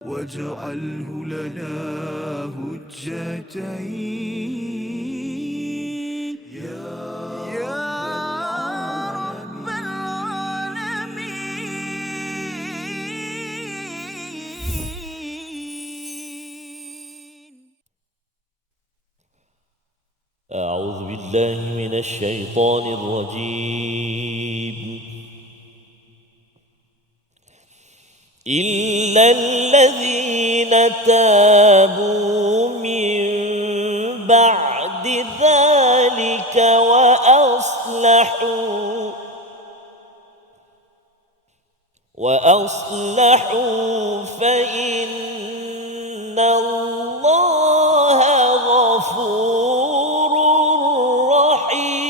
واجعله لنا هجتين يا رب العالمين. أعوذ بالله من الشيطان الرجيم. إلا الذين تابوا من بعد ذلك وأصلحوا فإن الله غفور رحيم.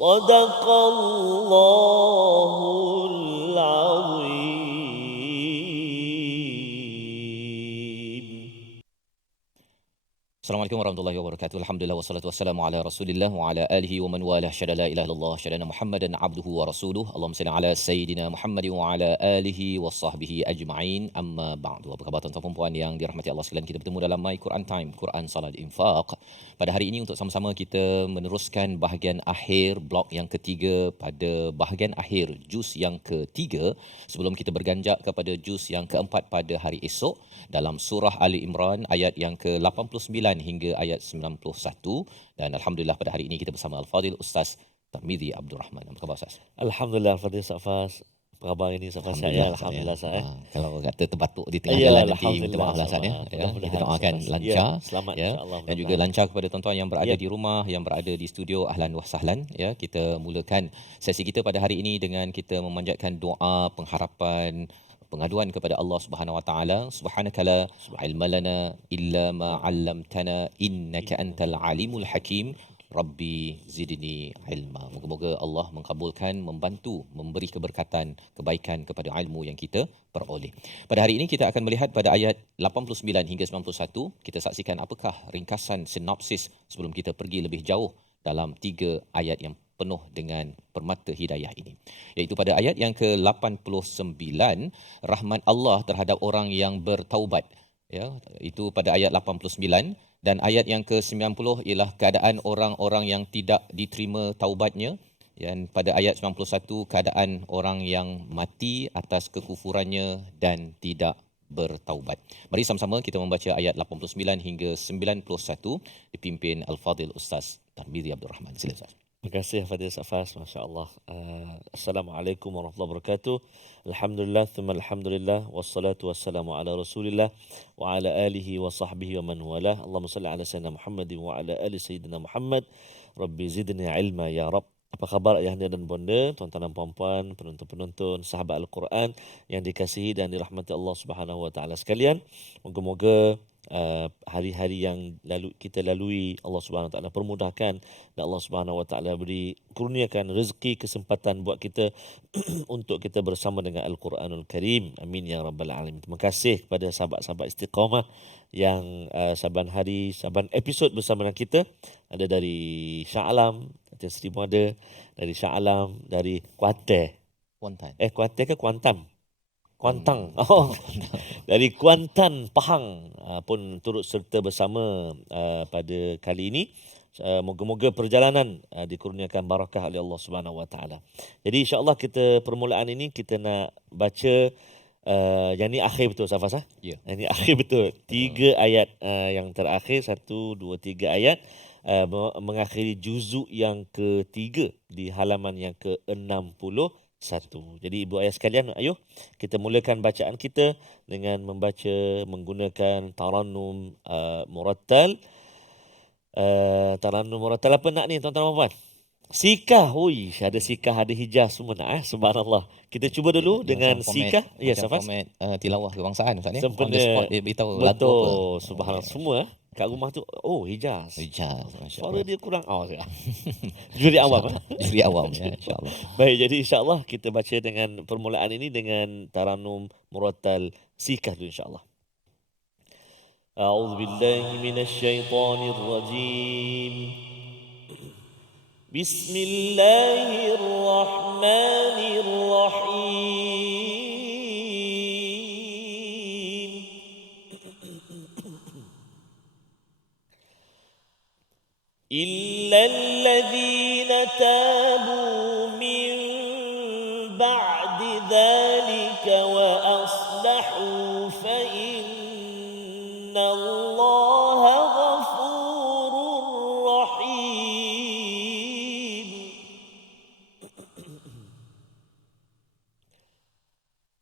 صدق الله العظيم. Assalamualaikum warahmatullahi wabarakatuh. Alhamdulillah wassalatu wassalamu ala Rasulillah wa ala alihi wa man walah. Syada la ilaha illallah, syada Muhammadan abduhu wa rasuluh. Allahumma salli ala sayidina Muhammad wa ala alihi wa sahbihi ajma'in. Amma ba'du. Apa khabar tuan-tuan dan puan yang dirahmati Allah sekalian? Kita bertemu dalam My Quran Time, Quran Salat Infaq. Pada hari ini untuk sama-sama kita meneruskan bahagian akhir blok yang ketiga pada bahagian akhir juz yang ketiga sebelum kita berganjak kepada juz yang keempat pada hari esok dalam surah Ali Imran ayat yang ke-89 hingga ayat 91, dan alhamdulillah pada hari ini kita bersama Al-Fadil Ustaz Tarmizi Abdul Rahman. Apa khabar Ustaz? Alhamdulillah, Fadil Safas. Apa khabar ini Safas? Alhamdulillah saya. Kalau kata terbatuk di tengah jalan nanti minta maaf lah Ustaz ya. Kita doakan lancar selamat ya, insya-Allah. Dan juga lancar kepada tuan-tuan yang berada di rumah, yang berada di studio. Ahlan wa sahlan ya. Kita mulakan sesi kita pada hari ini dengan kita memanjatkan doa pengharapan, pengaduan kepada Allah Subhanahu Wa Taala. Subhanakala ilma lana illa ma 'allamtana innaka antal alimul hakim. Rabbi zidni ilma. Moga-moga Allah mengabulkan, membantu, memberi keberkatan, kebaikan kepada ilmu yang kita peroleh. Pada hari ini kita akan melihat pada ayat 89 hingga 91. Kita saksikan apakah ringkasan sinopsis sebelum kita pergi lebih jauh dalam 3 ayat yang penuh dengan permata hidayah ini. Iaitu pada ayat yang ke-89, rahmat Allah terhadap orang yang bertaubat. Ya, itu pada ayat 89, dan ayat yang ke-90 ialah keadaan orang-orang yang tidak diterima taubatnya, dan pada ayat 91 keadaan orang yang mati atas kekufurannya dan tidak bertaubat. Mari sama-sama kita membaca ayat 89 hingga 91 dipimpin Al-Fadil Ustaz Tarmizi Abdul Rahman. Sila Ustaz. Terima kasih Fadil Safas, masya-Allah. Assalamualaikum warahmatullahi wabarakatuh. Alhamdulillah, thumma alhamdulillah, wassalatu wassalamu ala Rasulillah wa ala alihi wa sahbihi wa man walah. Allahumma salli ala sayyidina Muhammad wa ala ali sayyidina Muhammad. Rabbi zidni ilma ya Rabb. Apa khabar ayahanda dan bonda, tuan-tuan dan puan-puan, penonton-penonton, sahabat Al-Quran yang dikasihi dan dirahmati Allah Subhanahu Wa Taala sekalian. Moga-moga hari-hari yang kita lalui Allah Subhanahu Wa Taala permudahkan, dan Allah Subhanahu Wa Taala beri kurniakan rezeki, kesempatan buat kita untuk kita bersama dengan Al-Quranul Karim. Amin ya rabbal alamin. Terima kasih kepada sahabat-sahabat Istiqamah yang saban hari, saban episod bersama dengan kita. Ada dari Shah Alam, Seribu ada dari Shah Alam, dari Kuantan. Kuantan ke Kuantan? Kuantang. Dari Kuantan, Pahang pun turut serta bersama pada kali ini. Moga-moga perjalanan dikurniakan barakah oleh Allah Subhanahu Wa Taala. Jadi insya-Allah kita permulaan ini kita nak baca yang ni akhir betul Safas ah? Ya. Yang ni akhir betul. 3 ayat yang terakhir, 1 2 3 ayat mengakhiri juzuk yang ketiga di halaman yang ke-61. Jadi ibu ayah sekalian, ayuh kita mulakan bacaan kita dengan membaca menggunakan tarannum murattal. Tarannum murattal apa nak ni tuan-tuan dan puan? Sikah. Ui, ada sikah, ada hijaz semua nak subhanallah. Kita cuba dulu dengan sikah. Ya, Safas. Format tilawah kebangsaan Ustaz ni. Sempena, on the spot dia beritahu lagu apa. Betul, subhanallah. Semua kat rumah tu, hijaz. Suara dia kurang. Juri awam. Juri awam ya, insya-Allah. Baik, jadi insya-Allah kita baca dengan permulaan ini dengan tarannum murattal sikah dulu insya-Allah. A'udzubillahi minasyaitonirrajim. بسم الله الرحمن الرحيم إلا الذين تابوا من بعد ذلك وأصلحوا فإن الله غفور رحيم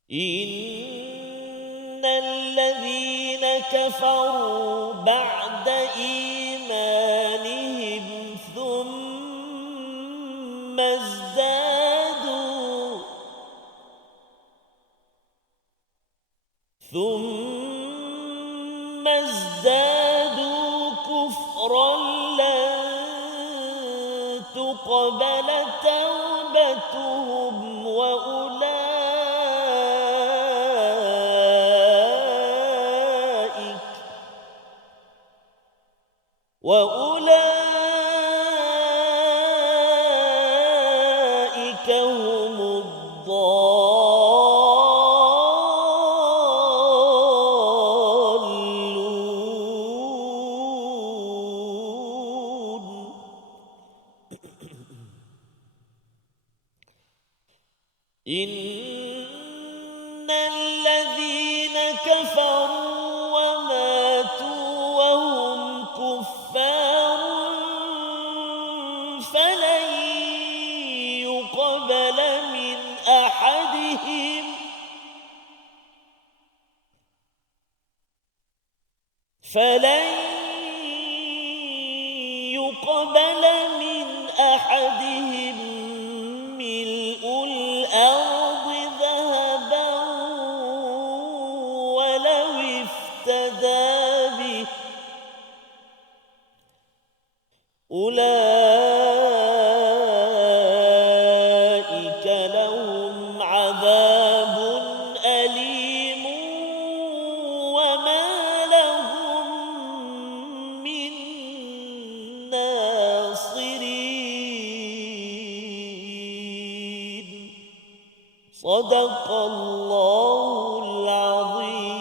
إن الذين كفروا بعد إيمانهم ثم ازدادوا كفرا لن تقبل توبتهم وأولئك هم الضالون إن الذين كفروا وماتوا وهم كفار فلن يقبل من أحدهم ملء الأرض ذهبا ولو افتدى به أولئك لهم عذاب أليم وما لهم من ناصرين صدق الله العظيم.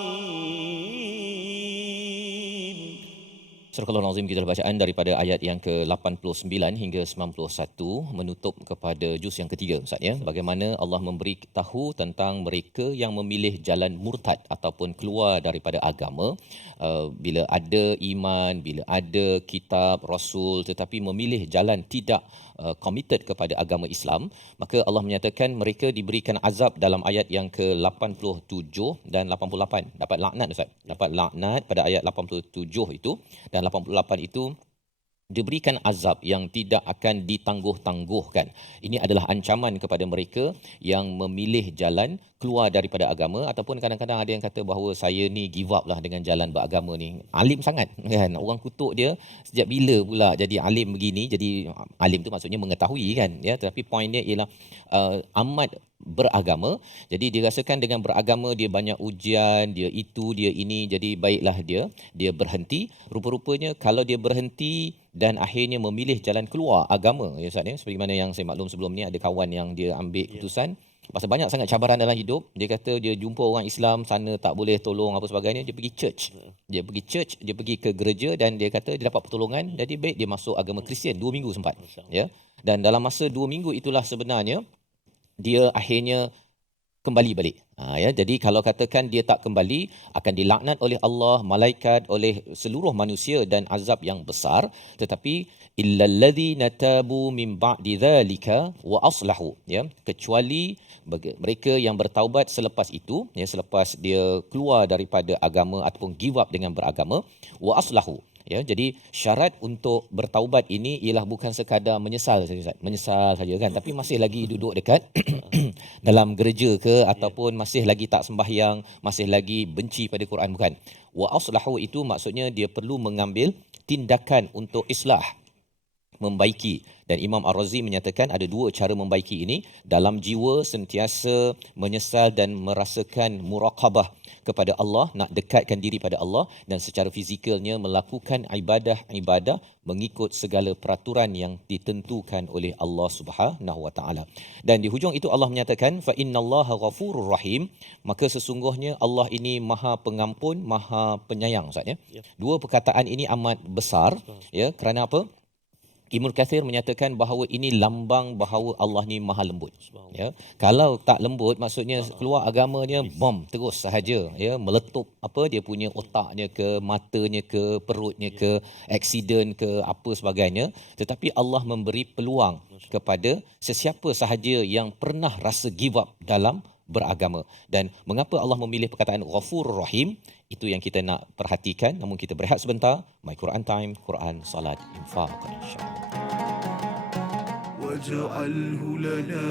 Surah Al-Azim kita bacaan daripada ayat yang ke-89 hingga 91 menutup kepada juz yang ketiga Ustaz ya. Bagaimana Allah memberi tahu tentang mereka yang memilih jalan murtad ataupun keluar daripada agama bila ada iman, bila ada kitab rasul tetapi memilih jalan tidak committed kepada agama Islam, maka Allah menyatakan mereka diberikan azab dalam ayat yang ke-87 dan 88. Dapat laknat Ustaz. Dapat laknat pada ayat 87 itu dan 88 itu diberikan azab yang tidak akan ditangguh-tangguhkan. Ini adalah ancaman kepada mereka yang memilih jalan keluar daripada agama, ataupun kadang-kadang ada yang kata bahawa saya ni give up lah dengan jalan beragama ni. Alim sangat kan. Orang kutuk dia sejak bila pula jadi alim begini. Jadi alim tu maksudnya mengetahui kan ya, tetapi poinnya ialah amat beragama. Jadi dirasakan dengan beragama dia banyak ujian, dia itu, dia ini, jadi baiklah dia berhenti. Rupa-rupanya kalau dia berhenti dan akhirnya memilih jalan keluar agama ya Ustaz ya, seperti mana yang saya maklum sebelum ni, ada kawan yang dia ambil keputusan pasal banyak sangat cabaran dalam hidup. Dia kata dia jumpa orang Islam sana tak boleh tolong apa sebagainya, dia pergi church. Dia pergi ke gereja dan dia kata dia dapat pertolongan, jadi baik dia masuk agama Kristian 2 minggu sempat ya. Dan dalam masa 2 minggu itulah sebenarnya dia akhirnya kembali balik. Ya, jadi kalau katakan dia tak kembali, akan dilaknat oleh Allah, malaikat, oleh seluruh manusia dan azab yang besar. Tetapi illal ladzina tabu min ba'di dzalika wa aslahu, ya, kecuali mereka yang bertaubat selepas itu, ya, selepas dia keluar daripada agama ataupun give up dengan beragama, wa aslahu. Ya, jadi syarat untuk bertaubat ini ialah bukan sekadar menyesal saja Ustaz. Menyesal saja kan, tapi masih lagi duduk dekat dalam gereja ke, ataupun masih lagi tak sembahyang, masih lagi benci pada Quran, bukan. Wa aslahu itu maksudnya dia perlu mengambil tindakan untuk islah, membaiki. Dan Imam Ar-Razi menyatakan ada dua cara membaiki ini. Dalam jiwa sentiasa menyesal dan merasakan muraqabah kepada Allah, nak dekatkan diri pada Allah, dan secara fizikalnya melakukan ibadah-ibadah mengikut segala peraturan yang ditentukan oleh Allah Subhanahu Wa Taala. Dan di hujung itu Allah menyatakan fa innallaha ghafurur rahim, maka sesungguhnya Allah ini Maha Pengampun, Maha Penyayang, Ustaz ya. Dua perkataan ini amat besar ya, kerana apa? Ibnu Katsir menyatakan bahawa ini lambang bahawa Allah ni maha lembut. Ya, kalau tak lembut maksudnya keluar agamanya bom terus sahaja ya, meletup apa dia punya otaknya ke, matanya ke, perutnya ke, aksiden ke, apa sebagainya. Tetapi Allah memberi peluang kepada sesiapa sahaja yang pernah rasa give up dalam beragama. Dan mengapa Allah memilih perkataan Ghafurur Rahim, itu yang kita nak perhatikan. Namun kita berehat sebentar. My Quran Time, Quran, Salat, Infaq, insya-Allah. واجعله لنا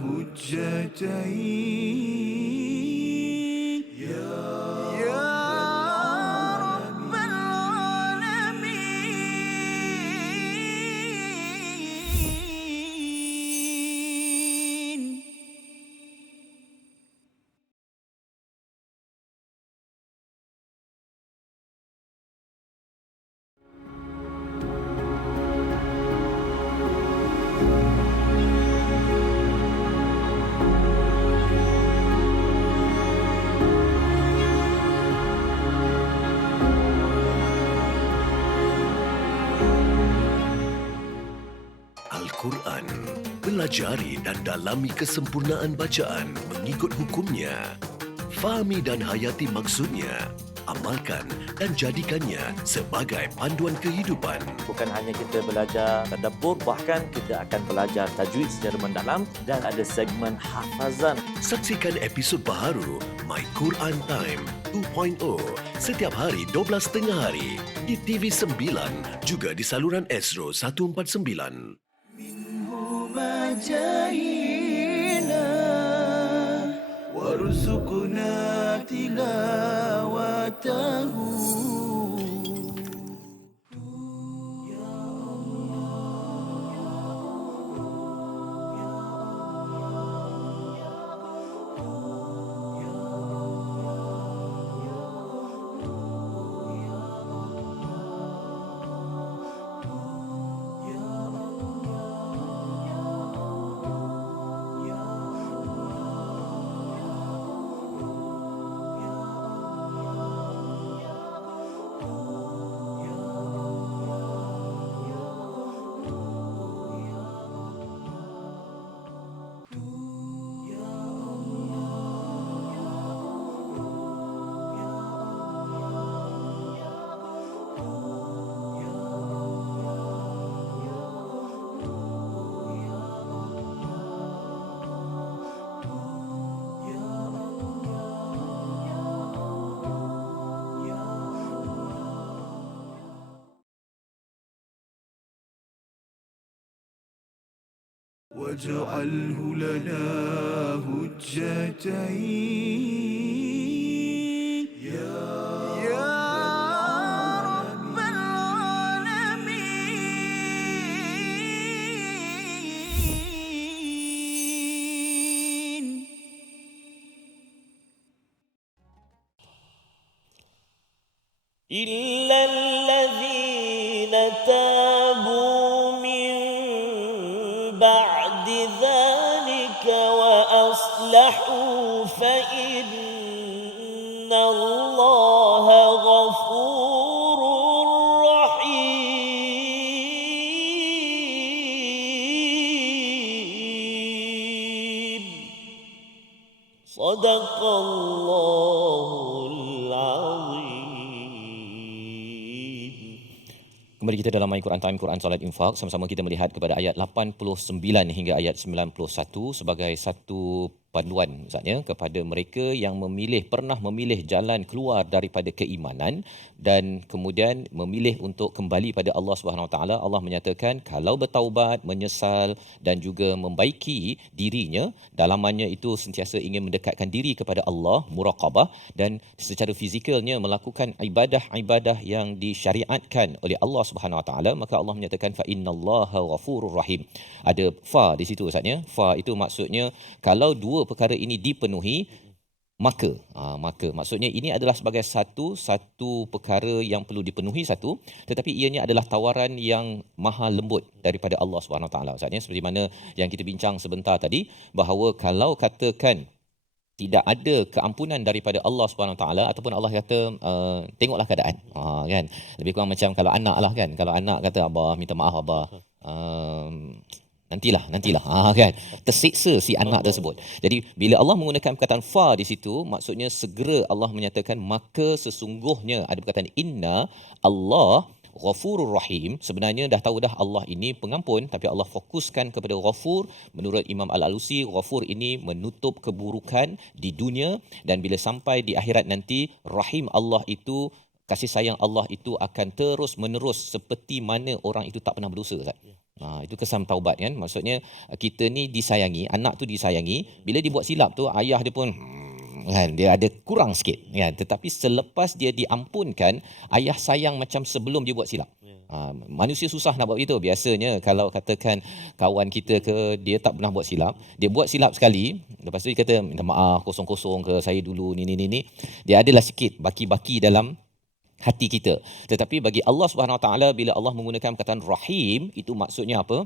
هجتين يا رب العالمين. Al-Quran. Pelajari dan dalami kesempurnaan bacaan mengikut hukumnya. Fahami dan hayati maksudnya. Amalkan dan jadikannya sebagai panduan kehidupan. Bukan hanya kita belajar tadabbur, bahkan kita akan belajar tajwid secara mendalam dan ada segmen hafazan. Saksikan episod baharu My Quran Time 2.0 setiap hari 12.30 hari di TV9 juga di saluran Astro 149. جاهنا وارزقنا تلاوته. واجعله لنا هجتين يا رب العالمين. إلا الذين تابوا من بعد ذلك وأصلحوا فإن الله غفور رحيم. صدق الله العظيم. Kembali kita dalam My Quran Time, Quran, Salat, Infaq. Sama-sama kita melihat kepada ayat 89 hingga ayat 91 sebagai satu panduan Ustaznya kepada mereka yang pernah memilih jalan keluar daripada keimanan dan kemudian memilih untuk kembali pada Allah Subhanahu Wa Taala. Allah menyatakan kalau bertaubat, menyesal dan juga membaiki dirinya, dalamannya itu sentiasa ingin mendekatkan diri kepada Allah, muraqabah, dan secara fizikalnya melakukan ibadah-ibadah yang disyariatkan oleh Allah Subhanahu Wa Taala, maka Allah menyatakan fa innallaha ghafurur rahim. Ada fa di situ Ustaznya. Fa itu maksudnya kalau dua perkara ini dipenuhi, maka maksudnya ini adalah sebagai satu perkara yang perlu dipenuhi tetapi ianya adalah tawaran yang maha lembut daripada Allah Subhanahu Wa Taala. Maksudnya seperti mana yang kita bincang sebentar tadi, bahawa kalau katakan tidak ada keampunan daripada Allah Subhanahu Wa Taala, ataupun Allah kata tengoklah keadaan, kan, lebih kurang macam kalau anak lah kan, kalau anak kata abah minta maaf abah, nantilah kan, tersiksa si anak tersebut. Jadi bila Allah menggunakan perkataan fa di situ, maksudnya segera Allah menyatakan maka sesungguhnya, ada perkataan inna Allah Ghafurur Rahim. Sebenarnya dah tahu dah Allah ini pengampun, tapi Allah fokuskan kepada Ghafur. Menurut Imam Al-Alusi, Ghafur ini menutup keburukan di dunia, dan bila sampai di akhirat nanti, Rahim Allah itu, kasih sayang Allah itu akan terus menerus seperti mana orang itu tak pernah berdosa. Itu kesan taubat kan. Maksudnya kita ni disayangi, anak tu disayangi, bila dia buat silap tu ayah dia pun kan, dia ada kurang sikit kan, tetapi selepas dia diampunkan, ayah sayang macam sebelum dia buat silap. Manusia susah nak buat itu. Biasanya kalau katakan kawan kita ke, dia tak pernah buat silap, dia buat silap sekali, lepas tu dia kata minta maaf, kosong-kosong ke, saya dulu ni, dia adalah sikit baki-baki dalam hati kita. Tetapi bagi Allah Subhanahu Wa Taala, bila Allah menggunakan perkataan Rahim, itu maksudnya apa?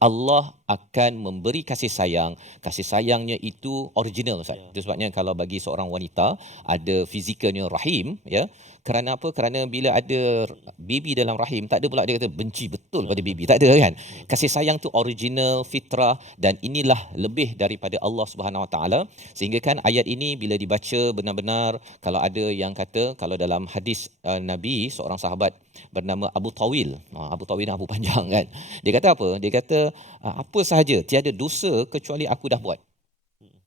Allah akan memberi kasih sayang. Kasih sayangnya itu original Ustaz. Itu sebabnya kalau bagi seorang wanita ada fizikalnya rahim, ya. Kerana apa? Kerana bila ada baby dalam rahim, tak ada pula dia kata benci betul pada baby. Tak ada kan? Kasih sayang tu original, fitrah, dan inilah lebih daripada Allah Subhanahu Wa Taala. Sehingga kan ayat ini bila dibaca benar-benar, kalau ada yang kata, kalau dalam hadis Nabi, seorang sahabat bernama Abu Tawil. Abu Tawil Abu Panjang kan. Dia kata apa? Dia kata apa sahaja, tiada dosa kecuali aku dah buat.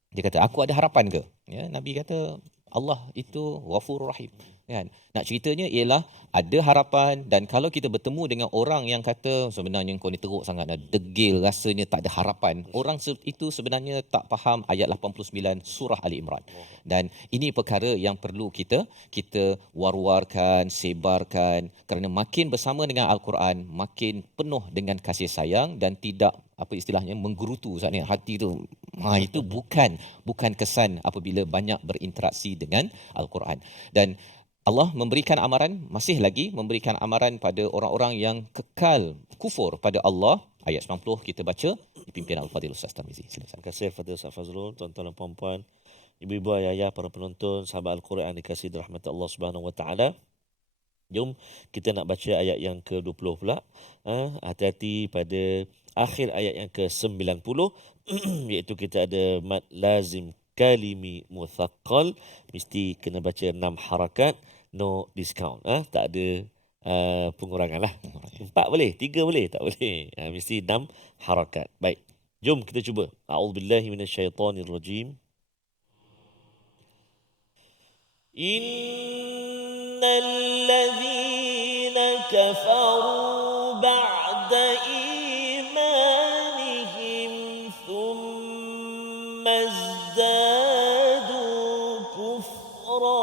Dia kata aku ada harapan ke? Ya, Nabi kata Allah itu Ghafurur Rahim. Kan? Nak ceritanya ialah ada harapan, dan kalau kita bertemu dengan orang yang kata sebenarnya kau ni teruk sangat, degil, rasanya tak ada harapan, orang itu sebenarnya tak faham ayat 89 surah Ali Imran. Dan ini perkara yang perlu kita war-warkan, sebarkan, kerana makin bersama dengan Al-Quran, makin penuh dengan kasih sayang dan tidak apa istilahnya menggerutu saat ni hati tu. Itu bukan kesan apabila banyak berinteraksi dengan Al-Quran. Dan Allah memberikan amaran, masih lagi memberikan amaran pada orang-orang yang kekal kufur pada Allah. Ayat 90 kita baca, dipimpin Al-Fadhil Ustaz Tarmizi. Silakan. Terima kasih Fadil Ustaz Fazrul, tuan-tuan dan puan-puan, ibu-ibu, ayah-ayah, para penonton, sahabat Al-Quran dikasihi rahmat Allah Subhanahu Wa Taala. Jom kita nak baca ayat yang ke-20 pula. Hati-hati pada akhir ayat yang ke-90 iaitu kita ada mad lazim kalimi muthaqqal, mesti kena baca 6 harakat, no discount. Tak ada pengurangan lah. 4 boleh, 3 boleh, tak boleh. Mesti 6 harakat. Baik, jom kita cuba. A'udzubillahi minasyaitonirrajim. Innal ladzina kafaru ba'da imanihim thumma izdadu kufra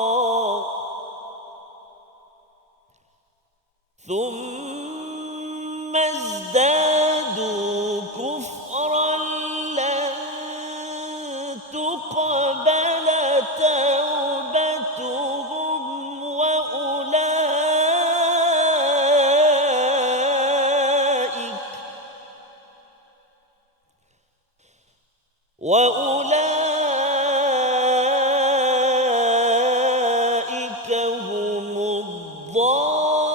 lan tuqbala tawbatuhum wa ulaika humud dhallun.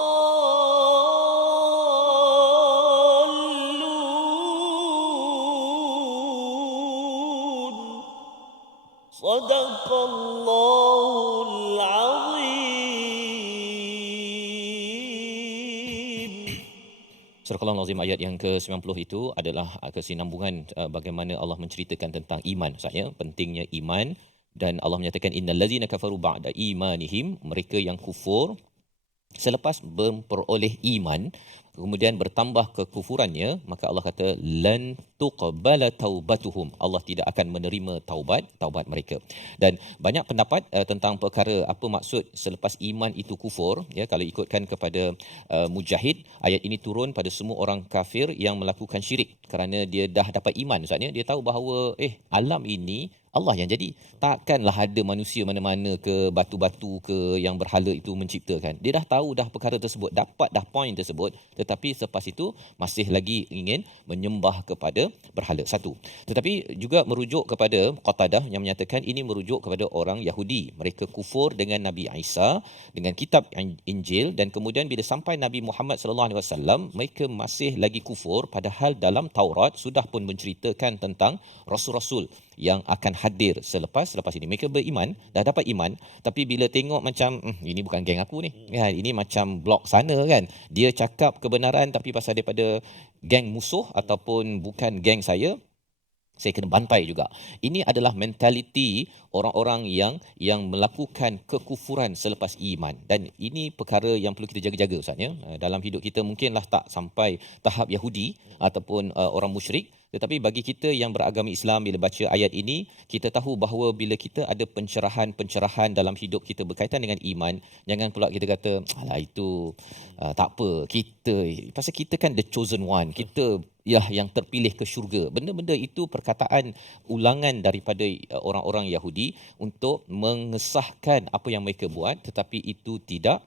Sadaqallahul azim. Surah Al-Azim ayat yang ke-90 itu adalah kesinambungan bagaimana Allah menceritakan tentang iman. Maksudnya pentingnya iman, dan Allah menyatakan innal ladzina kafaru ba'da imanihim, mereka yang kufur selepas memperoleh iman kemudian bertambah kekufurannya, maka Allah kata lan tuqbala taubatuhum, Allah tidak akan menerima taubat mereka. Dan banyak pendapat tentang perkara apa maksud selepas iman itu kufur, ya. Kalau ikutkan kepada Mujahid, ayat ini turun pada semua orang kafir yang melakukan syirik kerana dia dah dapat iman. Maksudnya dia tahu bahawa alam ini Allah yang jadi. Takkanlah ada manusia mana-mana ke batu-batu ke yang berhala itu menciptakan. Dia dah tahu dah perkara tersebut, dapat dah point tersebut, tetapi selepas itu masih lagi ingin menyembah kepada berhala. Satu. Tetapi juga merujuk kepada Qatadah yang menyatakan ini merujuk kepada orang Yahudi. Mereka kufur dengan Nabi Isa, dengan kitab Injil, dan kemudian bila sampai Nabi Muhammad sallallahu alaihi wasallam, mereka masih lagi kufur padahal dalam Taurat sudah pun menceritakan tentang rasul-rasul yang akan hadir selepas ini. Mereka beriman, dah dapat iman, tapi bila tengok macam ini bukan geng aku ni kan, ini macam blok sana kan, dia cakap kebenaran tapi pasal daripada geng musuh ataupun bukan geng saya kena bantai juga. Ini adalah mentaliti orang-orang yang melakukan kekufuran selepas iman, dan ini perkara yang perlu kita jaga-jaga Ustaz, ya. Dalam hidup kita mungkinlah tak sampai tahap Yahudi ataupun orang musyrik, tetapi bagi kita yang beragama Islam, bila baca ayat ini, kita tahu bahawa bila kita ada pencerahan dalam hidup kita berkaitan dengan iman, jangan pula kita kata alah itu tak apa, pasal kita kan the chosen one, kita yang terpilih ke syurga. Benda-benda itu perkataan ulangan daripada orang-orang Yahudi untuk mengesahkan apa yang mereka buat, tetapi itu tidak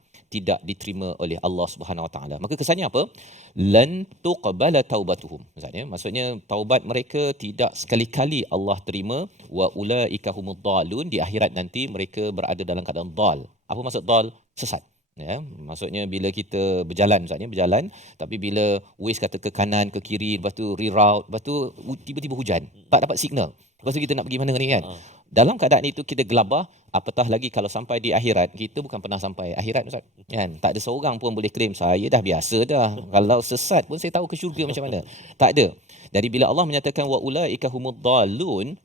diterima oleh Allah Subhanahu Wa Taala. Maka kesannya apa? Lan tuqbala taubatuhum. Maksudnya taubat mereka tidak sekali-kali Allah terima. Wa ulaika humud dalun, di akhirat nanti mereka berada dalam keadaan dal. Apa maksud dal? Sesat. Ya, maksudnya bila kita berjalan, tapi bila Waze kata ke kanan, ke kiri, lepas tu reroute, lepas tu tiba-tiba hujan, tak dapat signal. Lepas tu kita nak pergi mana ni kan? Dalam keadaan itu kita gelabah, apatah lagi kalau sampai di akhirat. Kita bukan pernah sampai akhirat Ustaz, kan? Tak ada seorang pun boleh claim saya dah biasa dah. Kalau sesat pun saya tahu ke syurga macam mana. Tak ada. Jadi bila Allah menyatakan wa ulaika humud dalun,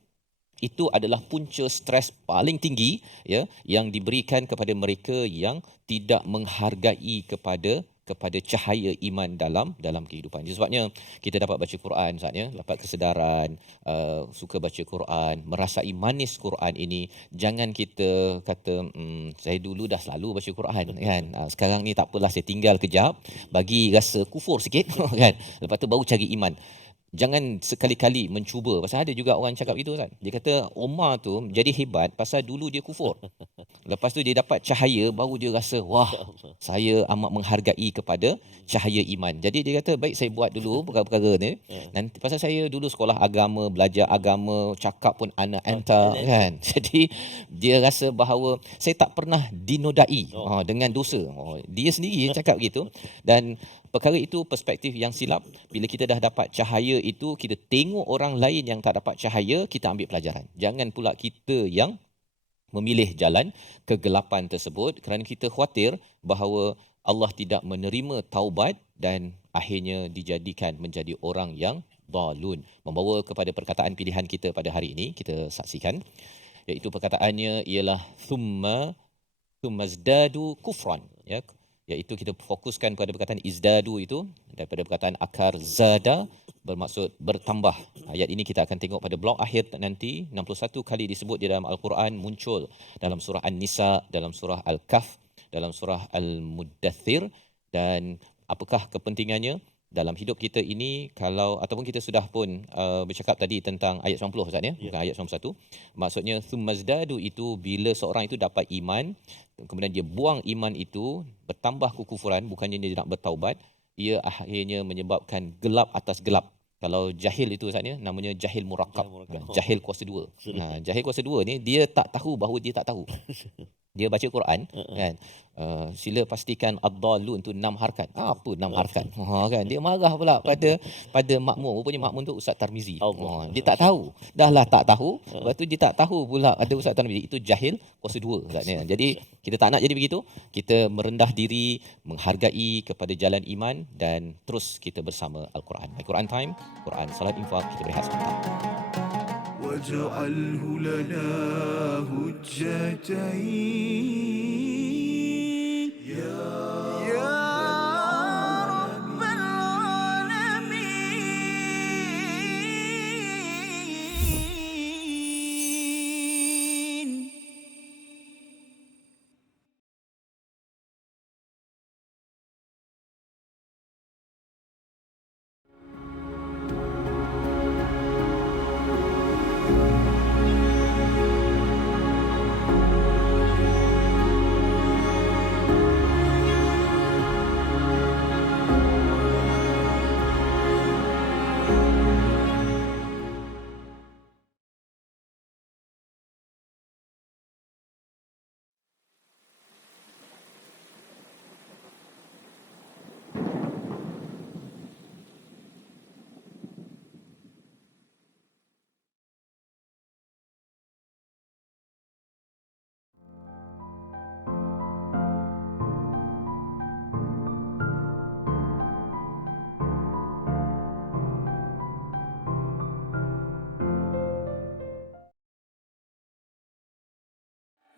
itu adalah punca stres paling tinggi, ya, yang diberikan kepada mereka yang tidak menghargai kepada cahaya iman dalam kehidupan. Jadi sebabnya kita dapat baca Quran, saatnya dapat kesedaran, suka baca Quran, merasai manis Quran ini. Jangan kita kata saya dulu dah selalu baca Quran kan. Sekarang ni tak apalah, saya tinggal kejap bagi rasa kufur sikit kan. Lepas tu baru cari iman. Jangan sekali-kali mencuba. Pasal ada juga orang cakap itu kan. Dia kata Omar tu jadi hebat pasal dulu dia kufur. Lepas tu dia dapat cahaya, baru dia rasa wah, saya amat menghargai kepada cahaya iman. Jadi dia kata baik saya buat dulu perkara-perkara ni. Nanti pasal saya dulu sekolah agama, belajar agama, cakap pun anak enter kan. Jadi dia rasa bahawa saya tak pernah dinodai dengan dosa. Dia sendiri yang cakap gitu. Dan perkara itu perspektif yang silap. Bila kita dah dapat cahaya itu, kita tengok orang lain yang tak dapat cahaya, kita ambil pelajaran. Jangan pula kita yang memilih jalan kegelapan tersebut kerana kita khawatir bahawa Allah tidak menerima taubat dan akhirnya dijadikan menjadi orang yang dalun. Membawa kepada perkataan pilihan kita pada hari ini, kita saksikan. Iaitu perkataannya ialah thummazdadu kufran. Ya, iaitu kita fokuskan pada perkataan izdadu itu daripada perkataan akar zada, bermaksud bertambah. Ayat ini kita akan tengok pada blok akhir nanti, 61 kali disebut di dalam Al-Quran, muncul dalam surah An-Nisa, dalam surah Al-Kahf, dalam surah Al-Muddathir. Dan apakah kepentingannya dalam hidup kita ini, kalau ataupun kita sudah pun bercakap tadi tentang ayat 90 Ustaz, ya, bukan ayat 91. Maksudnya thummazdadu itu bila seorang itu dapat iman, kemudian dia buang iman itu, bertambah kekufuran, bukannya dia nak bertaubat, ia akhirnya menyebabkan gelap atas gelap. Kalau jahil itu Ustaz, ya, namanya jahil murakkab, jahil kuasa dua. Jahil kuasa dua ni dia tak tahu bahawa dia tak tahu. dia baca Quran kan, sila pastikan ad-dallun tu 6 harakat. Apa 6 harakat? Kan dia marah pula pada makmum. Rupanya makmum tu Ustaz Tarmizi. Allah. Dia tak tahu. Dah lah tak tahu, lepas tu dia tak tahu pula ada Ustaz Tarmizi. Itu jahil kuasa 2 Ustaz. Jadi kita tak nak jadi begitu. Kita merendah diri, menghargai kepada jalan iman dan terus kita bersama Al-Quran. Al-Quran time, Quran salat infak, kita berehat sebentar. واجعله لنا هجتين يا رب العالمين.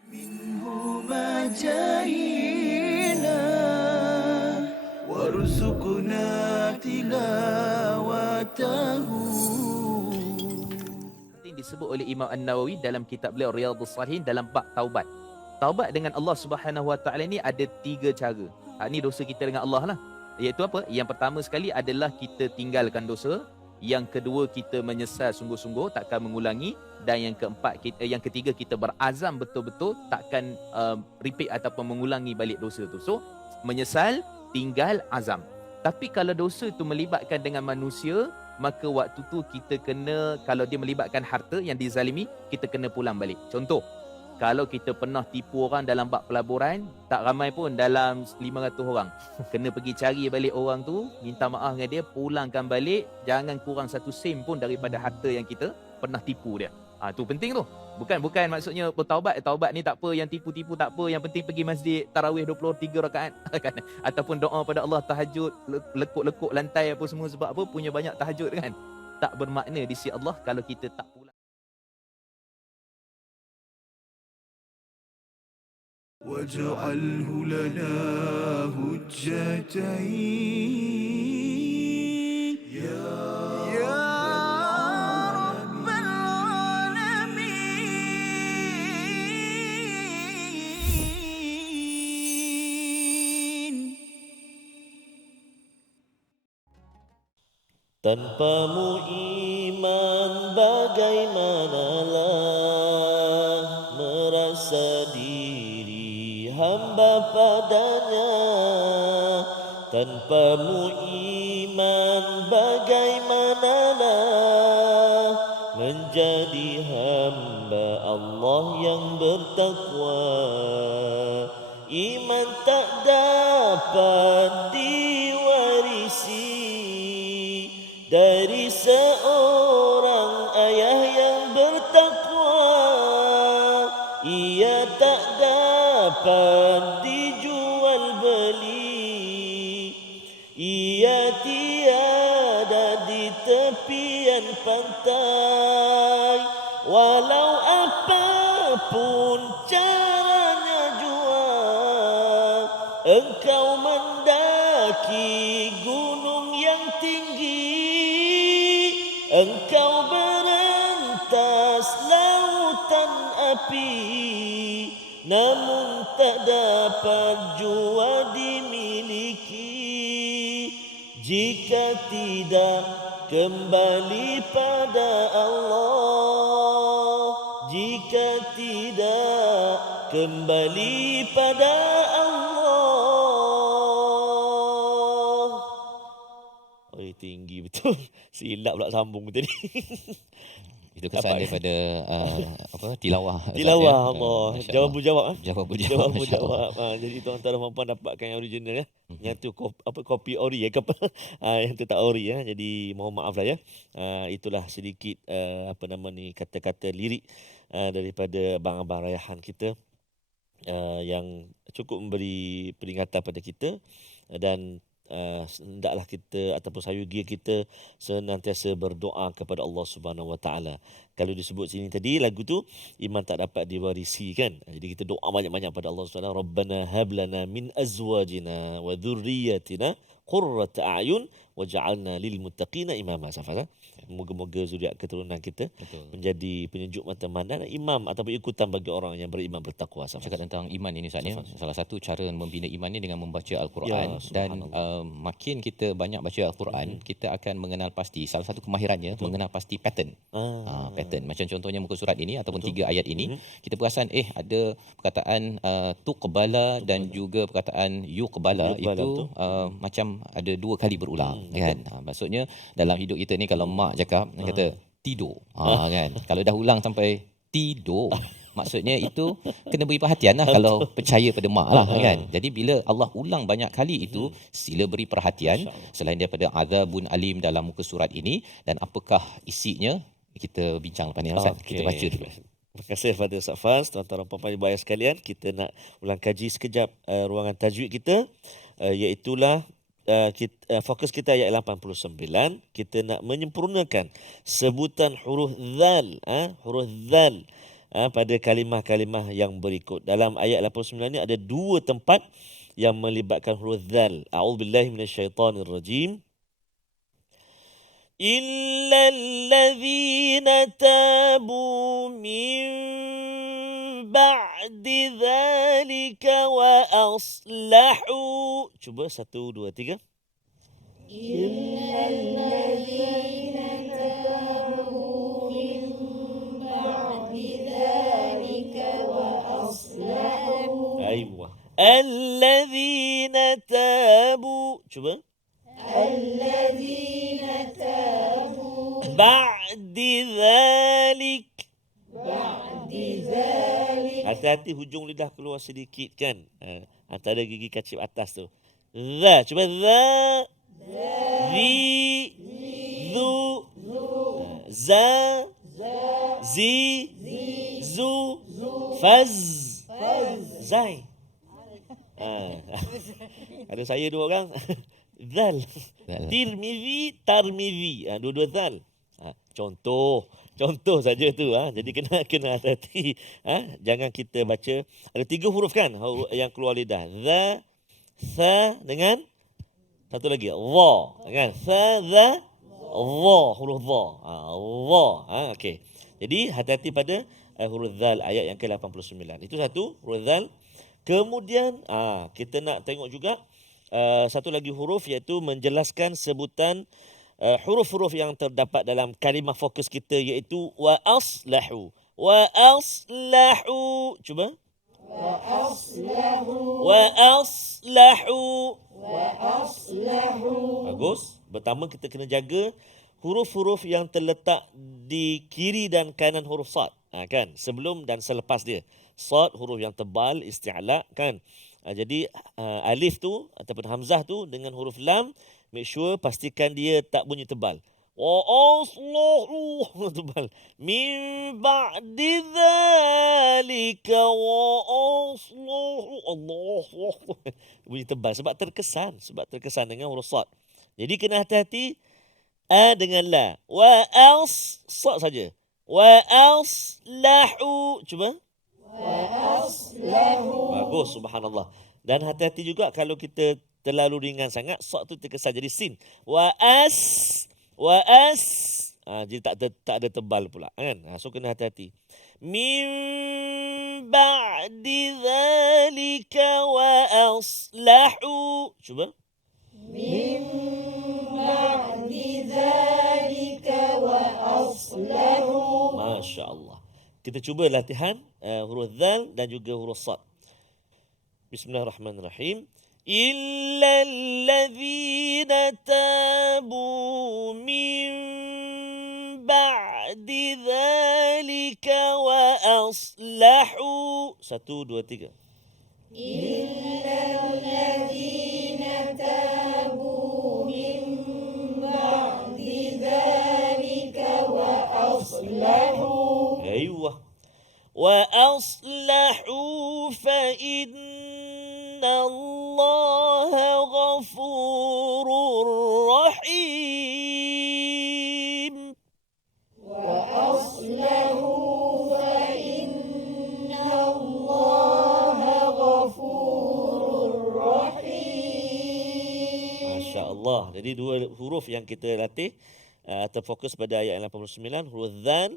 منهما جاهينا وارزقنا تلاوته. Yang disebut oleh Imam An-Nawawi dalam kitab beliau Riyadhus Shalihin dalam bab taubat. Taubat dengan Allah Subhanahu Wa Taala ni ada 3 cara. Ni dosa kita dengan Allah lah. Iaitu apa? Yang pertama sekali adalah kita tinggalkan dosa. Yang kedua, kita menyesal sungguh-sungguh, takkan mengulangi. Dan yang ketiga, kita berazam betul-betul takkan repeat ataupun mengulangi balik dosa tu. So, menyesal, tinggal, azam. Tapi kalau dosa tu melibatkan dengan manusia, maka waktu tu kita kena, kalau dia melibatkan harta yang dizalimi, kita kena pulang balik. Contoh, kalau kita pernah tipu orang dalam bab pelaburan, tak ramai pun dalam 500 orang. Kena pergi cari balik orang tu, minta maaf dengan dia, pulangkan balik, jangan kurang 1 sen pun daripada harta yang kita pernah tipu dia. Tu penting tu. Bukan maksudnya bertaubat, taubat ni tak apa, yang tipu-tipu tak apa, yang penting pergi masjid tarawih 23 rakaat kan. Ataupun doa pada Allah tahajud, lekuk-lekuk lantai apa semua, sebab apa? Punya banyak tahajud kan. Tak bermakna di sisi Allah kalau kita tak pulang. واجعله لنا هجتين يا رب العالمين. Tanpamu iman bagaimanalah merasa diri hamba padanya. Tanpamu iman bagaimanalah menjadi hamba Allah yang bertakwa. Iman tak dapat diwarisi dari seorang ayah yang bertakwa. Ia tak dapat dijual beli. Ia tiada di tepian pantai. Walau apapun caranya jual, engkau mendaki gunung yang tinggi, engkau berentas lautan api, namun tak dapat jua dimiliki jika tidak kembali pada Allah. Jika tidak kembali pada Allah. Oi, tinggi betul. Silap pula sambung tadi. Itu kesan daripada tilawah. Ustaz, Tilawah ya. Allah. Masya Jawab Allah. jawab. Jawab Jawab Masya Allah. jawab. Jadi tuan-tuan dan puan dapatkan yang original ya. Mhm. Yang tu kopi ori ya yang tu tak ori ya. Jadi mohon maaf lah ya. Itulah sedikit kata-kata lirik daripada abang-abang Rayhan kita yang cukup memberi peringatan pada kita dan hendaklah kita ataupun sayugi kita senantiasa berdoa kepada Allah Subhanahu Wa Taala. Kalau disebut sini tadi lagu tu iman tak dapat diwarisi kan. Jadi kita doa banyak-banyak pada Allah Subhanahu Rabbana hab lana min azwajina wa dhurriyyatina qurrata a'yun waj'alna lil muttaqina imama. Safas. Moga-moga zuriat keturunan kita Betul. menjadi penyejuk mata dan imam ataupun ikutan bagi orang yang beriman bertakwa. Cakap tentang iman ini Ustaz, ya. Salah satu cara membina iman ini dengan membaca Al-Quran, Ya, dan makin kita banyak baca Al-Quran, kita akan mengenal pasti, salah satu kemahirannya mengenal pasti pattern. Pattern. Macam contohnya muka surat ini ataupun 3 ayat ini, kita perasan ada perkataan tuqbala dan juga perkataan yuqbala, itu macam ada 2 kali berulang kan. Maksudnya dalam hidup kita ni, kalau mak cakap kata tidur kan, kalau dah ulang sampai tidur, maksudnya itu kena beri perhatian lah kalau percaya pada mak lah kan. Jadi bila Allah ulang banyak kali itu, sila beri perhatian. Selain daripada azabun alim dalam muka surat ini, dan apakah isinya, kita bincang lepas ni Ustaz. Kita baca dulu. Terima kasih kepada Ustaz Faz. Tuan-tuan dan puan-puan ibu ayah sekalian, kita nak ulang kaji sekejap ruangan tajwid kita, iaitulah fokus kita ayat 89. Kita nak menyempurnakan sebutan huruf zal, huruf zal pada kalimah-kalimah yang berikut. Dalam ayat 89 ni ada 2 tempat yang melibatkan huruf zal. A'udzubillahi minasyaitonirrajim. إلا الذين تابوا من بعد ذلك وأصلحوا. Cuba 1, 2, 3. إلا الذين تابوا من بعد ذلك وأصلحوا. أيوة. الذين تابوا. Cuba. الذين تابوا بعد ذلك. بعد ذلك. Hati-hati hujung lidah keluar sedikit kan. Antara gigi kacip atas tu. Za. Cuba za. Zi. Zu. Za. Zi. Zu. Faz. Zai. Ada saya 2 orang. Zal. Tirmizi, Tarmizi. Dua-dua zal. Contoh saja tu. Jadi kena hati-hati. Jangan kita baca. Ada 3 huruf kan yang keluar lidah. Za, sa dengan satu lagi. Dha. Kan? Sa, za, dha. Huruf dha. Dha. Okey. Jadi hati-hati pada huruf zal ayat yang ke-89. Itu satu huruf zal. Kemudian kita nak tengok juga satu lagi huruf, iaitu menjelaskan sebutan huruf-huruf yang terdapat dalam kalimah fokus kita, iaitu wa aslahu. Wa aslahu. Cuba. Wa aslahu. Wa aslahu. Wa aslahu. Bagus. Pertama kita kena jaga huruf-huruf yang terletak di kiri dan kanan huruf sad. Kan? Sebelum dan selepas dia. Sad huruf yang tebal, isti'la kan. Jadi alif tu ataupun hamzah tu dengan huruf lam, make sure pastikan dia tak bunyi tebal. Wa aslahu tebal. Min ba'di dzalika wa aslahu. Allah. Bunyi tebal sebab terkesan dengan huruf sad. Jadi kena hati-hati dengan la. Wa as sad saja. Wa aslahu. Cuba. Bagus, subhanallah. Dan hati-hati juga kalau kita terlalu ringan sangat, sad tu terkesan jadi sin. Wa as. Jadi tak ada tebal pula kan. So kena hati-hati. Min ba'di dzalika wa aslahu. Cuba. Min ba'di dzalika wa aslahu. Masya-Allah. Kita cuba latihan huruf zal dan juga huruf sad. Bismillahirrahmanirrahim. Illa allazina tabu min ba'di dzalika ذلك وأصلحوا. 1, 2, 3. إلا الذين تابوا من بعد ذلك وأصلحوا أيوة. وأصلحوا فإن الله غفور رحيم. وأصلحوا فإن الله غفور رحيم. Masya Allah. Jadi 2 huruf yang kita latih terfokus pada ayat 89, huruf dzal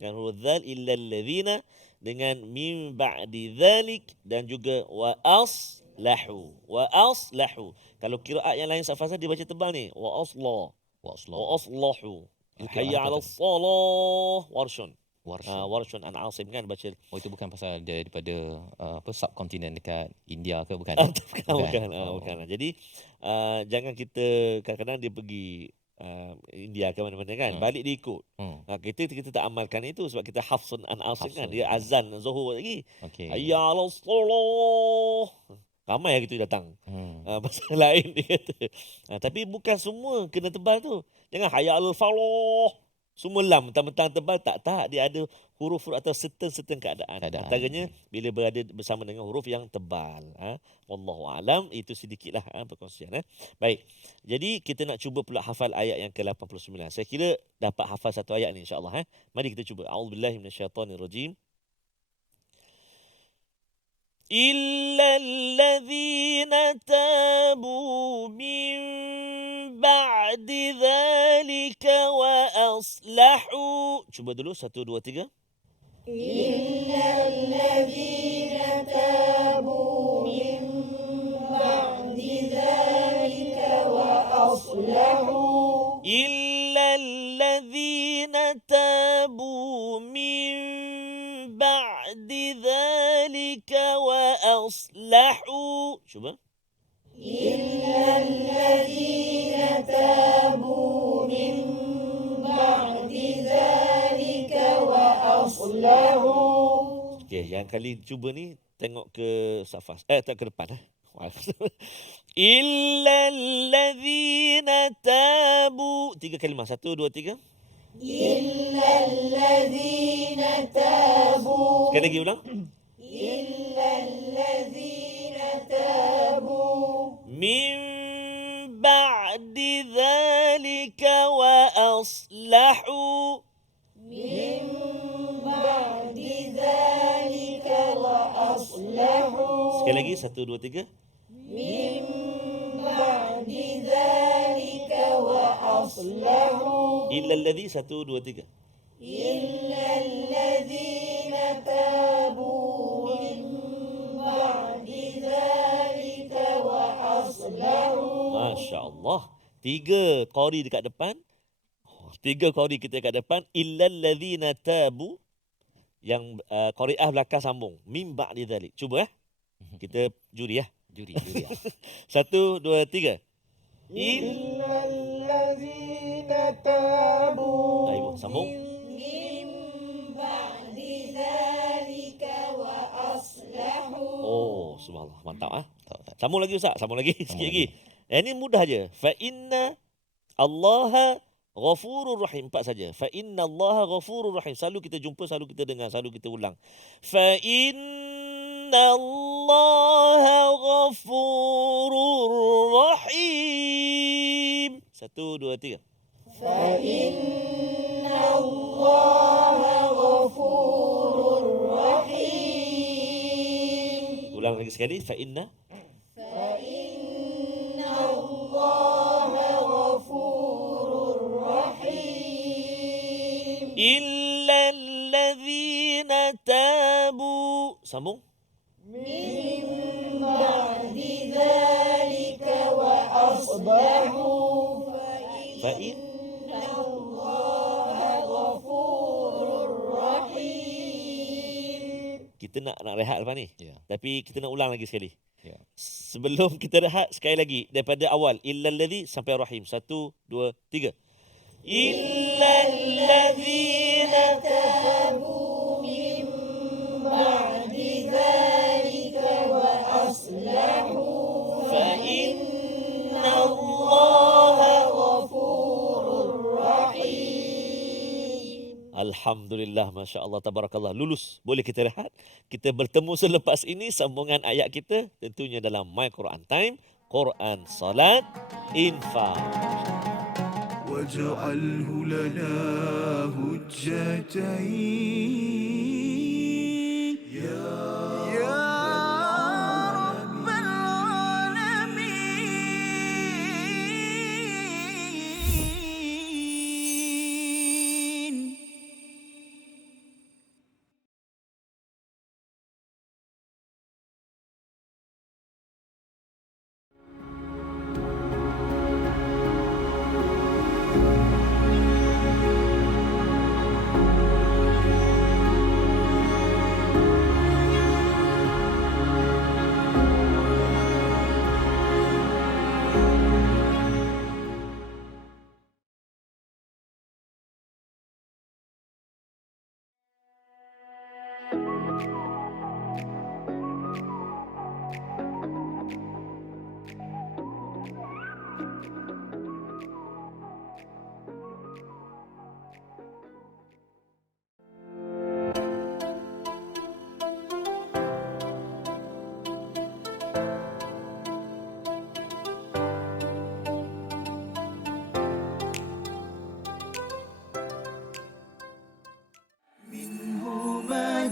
dan huruf dzal illal ladzina dengan mim ba'di dzalik dan juga wa aslahu. Wa aslahu. Kalau qiraat yang lain Safasa dia baca tebal ni. Wa asla. Wa aslahu. Hayya 'alas salah warshun. Warshun an Asim kan baca. Oh, itu bukan pasal dia daripada subkontinen dekat India ke bukan? Bukan. Jadi jangan kita kadang-kadang dia pergi India ke mana-mana kan, balik dia ikut. Kita tak amalkan itu sebab kita hafsun an Asim kan, dia azan zuhur lagi. Okey. Hayya 'alas salah. Ramai yang gitu datang. Pasal lain dia kata. Tapi bukan semua kena tebal tu. Jangan hayya 'alal falah. Semua lam mentang-mentang tebal tak dia ada huruf-huruf atau certain keadaan. Antaranya bila berada bersama dengan huruf yang tebal. Wallahu alam, itu sedikitlah perkongsian. Baik. Jadi kita nak cuba pula hafal ayat yang ke-89. Saya kira dapat hafal satu ayat ni insya-Allah. Mari kita cuba. A'udzubillahi minasyaitonirrajim. إلا الذين تابوا من بعد ذلك وأصلحوا. Cuba dulu 1, 2, 3. إلا الذين تابوا من بعد ذلك وأصلحوا إلا الذين تابوا من بعد ذلك وأصلحوا. Cuba. إلا الذين تابوا من بعد ذلك وأصلحوا. Okey, yang kali cuba ni tengok ke Safas. Tak ke depan. إلا الذين تابوا. 3 kalimah. 1, 2, 3. إلا الذين تابوا. Sekali lagi ulang. إلا الذين تابوا من بعد ذلك وأصلحوا. من بعد ذلك وأصلحوا. Sekali lagi 1, 2, 3. من بعد ذلك وأصلحوا إلا الذي 1, 2, 3. إلا الذين تابوا من بعد ذلك وأصلحوا. Masya Allah. 3 qari dekat depan. 3 qari kita dekat depan. Illal ladzina tabu. Yang qari'ah belakang sambung. Min ba'di dzalik. Cuba kita juri Juri. 1, 2, 3. إلا الذين تابوا Ayo sambung. من بعد ذلك وأصلحوا. Oh, subhanallah. Mantap Sambung lagi Ustaz. Sambung lagi sikit lagi. Ini mudah aja. Fa inna Allah ghafurur rahim. 4 saja. Fa inna Allah ghafurur rahim. Selalu kita jumpa, selalu kita dengar, selalu kita ulang. Fa inna Allah ghafurur rahim. 1, 2, 3. فإن الله غفور رحيم. Ulang lagi sekali. Fa inna. فإن الله غفور رحيم. Illa alladzina tabu. Sambung. من بعد ذلك وأصلحوا Fa'in. فإن الله غفور رحيم. Kita nak rehat lepas ni. Ya. Tapi kita nak ulang lagi sekali. Ya. Sebelum kita rehat sekali lagi daripada awal illal ladzi sampai rahim. 1, 2, 3. Illal ladzina tabu Alhamdulillah, Masya Allah, Tabarakallah. Lulus. Boleh kita rehat. Kita bertemu selepas ini sambungan ayat kita. Tentunya dalam My Quran Time. Quran, Salat, Infak. واجعله لنا هجتين يا رب العالمين.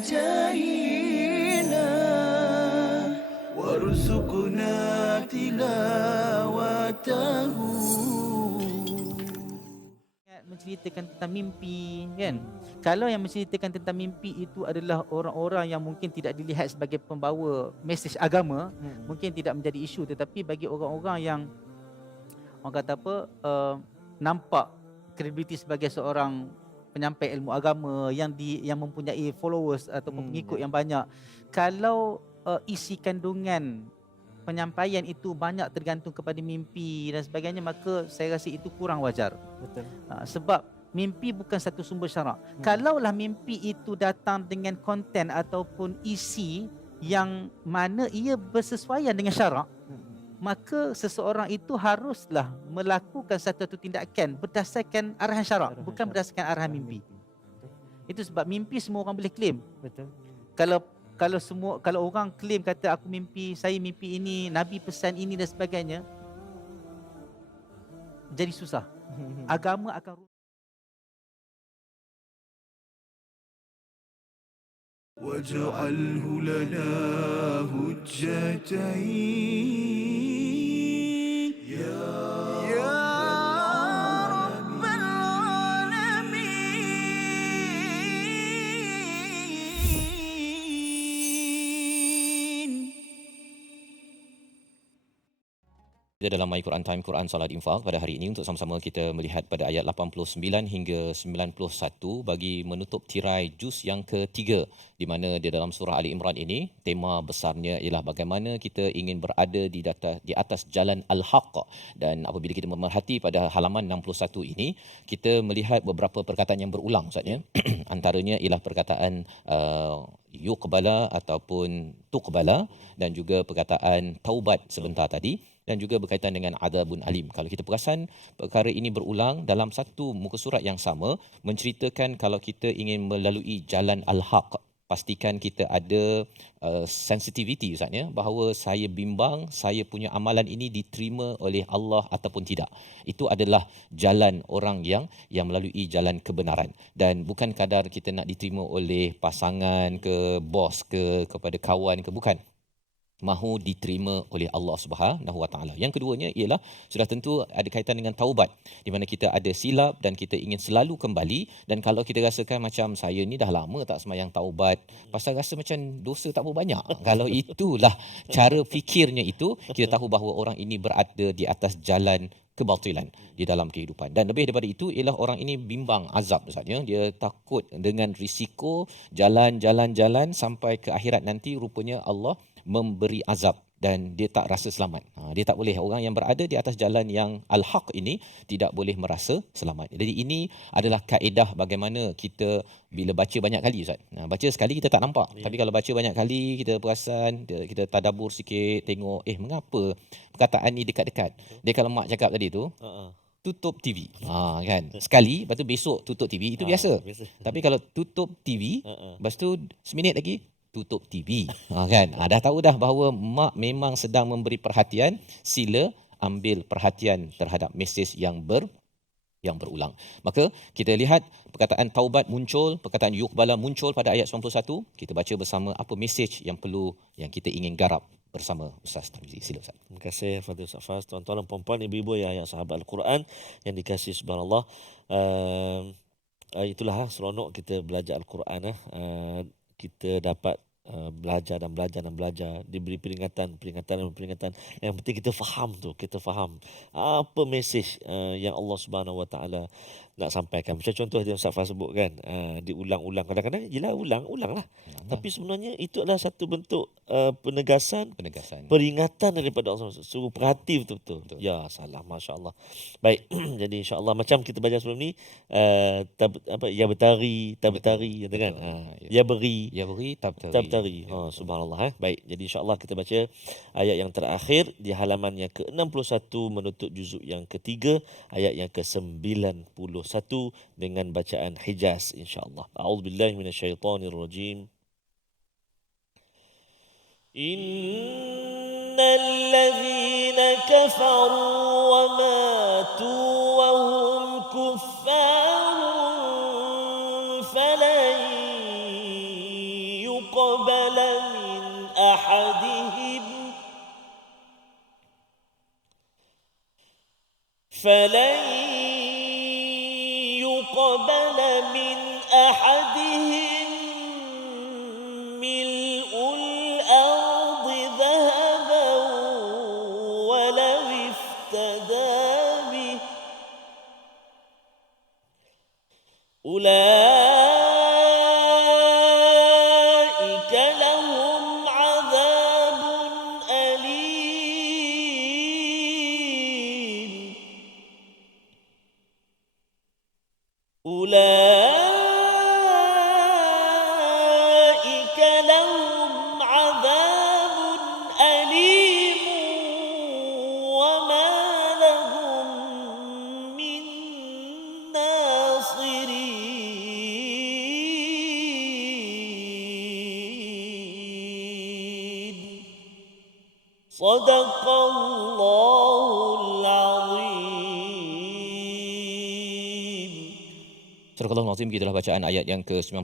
جئنا وارزقنا تلاوته. Menceritakan tentang mimpi, kan? Kalau yang menceritakan tentang mimpi itu adalah orang-orang yang mungkin tidak dilihat sebagai pembawa mesej agama, mungkin tidak menjadi isu, tetapi bagi orang-orang yang orang kata apa, nampak kredibiliti sebagai seorang penyampai ilmu agama yang mempunyai followers ataupun pengikut yang banyak, kalau isi kandungan penyampaian itu banyak tergantung kepada mimpi dan sebagainya, maka saya rasa itu kurang wajar. Betul. Sebab mimpi bukan satu sumber syarak. Kalaulah mimpi itu datang dengan konten ataupun isi yang mana ia bersesuaian dengan syarak, maka seseorang itu haruslah melakukan satu tindakan berdasarkan arahan syarak, bukan berdasarkan arahan mimpi. Itu sebab mimpi semua orang boleh claim. Betul. Kalau orang claim kata aku mimpi, saya mimpi ini, Nabi pesan ini dan sebagainya, jadi susah. Agama akan واجعله لنا هجتين يا رب العالمين. Kita dalam My Quran Time, Quran, Salat, Infak pada hari ini untuk sama-sama kita melihat pada ayat 89 hingga 91 bagi menutup tirai juz yang ketiga, di mana di dalam surah Ali Imran ini tema besarnya ialah bagaimana kita ingin berada di atas jalan al-haq. Dan apabila kita memerhati pada halaman 61 ini, kita melihat beberapa perkataan yang berulang Ustaznya. Antaranya ialah perkataan yuqbala ataupun tuqbala, dan juga perkataan taubat sebentar tadi, dan juga berkaitan dengan adabun alim. Kalau kita perasan, perkara ini berulang dalam satu muka surat yang sama, menceritakan kalau kita ingin melalui jalan al-haq, pastikan kita ada sensitivity Ustaznya, bahawa saya bimbang saya punya amalan ini diterima oleh Allah ataupun tidak. Itu adalah jalan orang yang melalui jalan kebenaran, dan bukan kadar kita nak diterima oleh pasangan ke, bos ke, kepada kawan ke, bukan. Mahu diterima oleh Allah Subhanahu Wa Taala. Yang keduanya ialah sudah tentu ada kaitan dengan taubat, di mana kita ada silap dan kita ingin selalu kembali. Dan kalau kita rasakan macam saya ni dah lama tak sembahyang taubat, pasal rasa macam dosa tak berapa banyak. Kalau itulah cara fikirnya itu, kita tahu bahawa orang ini berada di atas jalan kebatilan di dalam kehidupan. Dan lebih daripada itu ialah orang ini bimbang azab Ustaznya. Dia takut dengan risiko jalan-jalan sampai ke akhirat nanti rupanya Allah memberi azab dan dia tak rasa selamat. Dia tak boleh. Orang yang berada di atas jalan yang al-haq ini tidak boleh merasa selamat. Jadi ini adalah kaedah bagaimana kita bila baca banyak kali Ustaz. Baca sekali kita tak nampak. Tapi kalau baca banyak kali, kita perasan, kita tadabbur sikit, tengok, mengapa perkataan ni dekat-dekat. Dia kalau mak cakap tadi tu, tutup TV. Kan. Sekali, lepas tu besok tutup TV, itu biasa. Biasa. Tapi kalau tutup TV, Ha. lepas tu seminit lagi tutup TV. Kan. Dah tahu dah bahawa mak memang sedang memberi perhatian, sila ambil perhatian terhadap mesej yang berulang. Maka kita lihat perkataan taubat muncul, perkataan yuqbala muncul pada ayat 91. Kita baca bersama apa mesej yang kita ingin garap bersama Ustaz Tarmizi. Sila Ustaz. Terima kasih Fadil Ustaz Faz. Tuan-tuan dan puan-puan, ibu-ibu yang sahabat Al-Quran yang dikasihi subhanallah. Itulah seronok kita belajar Al-Quran. Kita dapat belajar dan belajar, diberi peringatan. Yang penting kita faham apa mesej yang Allah Subhanahu Wa Taala nak sampaikan. Macam contoh yang Ustaz Fah sebut kan, diulang-ulang, kadang-kadang yelah ulang lah. Tapi sebenarnya itu adalah satu bentuk penegasan, peringatan daripada Allah. Suruh perhati betul-betul. Ya salah, masya-Allah. Baik, jadi insya-Allah macam kita baca sebelum ni, ya bertari, tabtari, kan? Ya beri, tabtari. Subhanallah. Baik, jadi insya-Allah kita baca ayat yang terakhir di halaman yang ke-61 menutup juzuk yang ketiga, ayat yang ke-91 dengan bacaan Hijaz insya-Allah. A'udzubillahi minasyaitonirrajim. Innal ladzina kafaru wa matu wa hum kuffarun falan yuqbala min ahadihim يقبل من أحدهم ملء الأرض ذهبا ولو افتدى به أولئك لهم عذاب أليم أولئك لهم عذاب أليم وما لهم من ناصرين صدق الله العظيم. Surah Al-Azim, gitulah bacaan ayat yang ke-91.